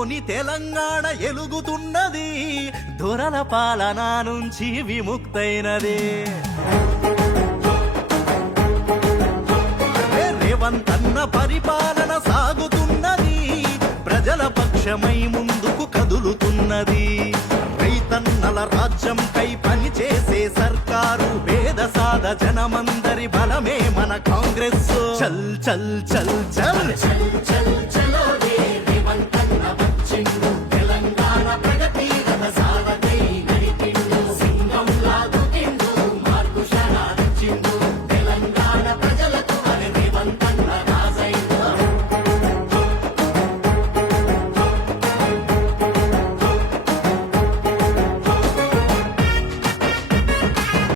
తెరలోని తెలంగాణ ఎలుగుతున్నది, దొరల పాలన నుంచి విముక్తైనది. రేవంత్ అన్న పరిపాలన సాగుతున్నది, ప్రజల పక్షమై ముందుకు కదులుతున్నది. రైతన్నల రాజ్యంపై పనిచేసే సర్కారు, పేద సాద జనమందరి బలమే మన కాంగ్రెస్. చల్ చల్ చల్ చల్ చల్ చల్ చల్